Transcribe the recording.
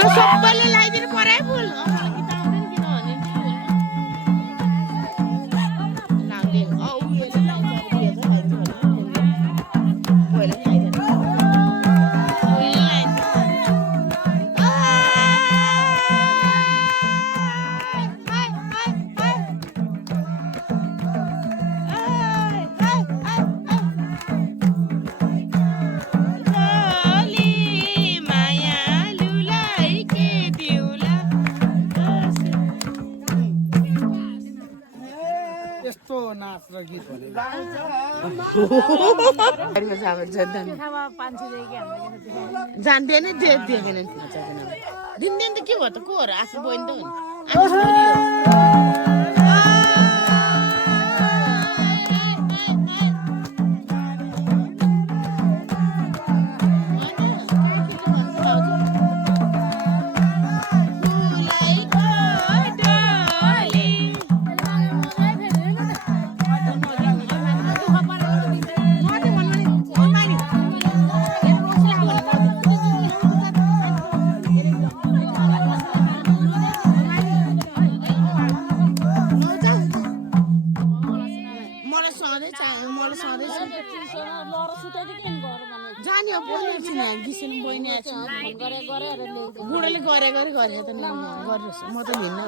ल सबैले लगाइदिनु पर्यो है फुल मलाई गीत आउँदैन किनभने लाउँदै उयोले लाइन्छ अब दुई हजार लाइन्छ भने पहिला लाइदैन उयोले लाइन्छ जान्दैन देखेन दिनदिन त के भयो त को हो र आफू बहिनी त हो नि जाने अब गिसिन बहिनी बुढोले गरे त गर्नुहोस् म त हिँड्न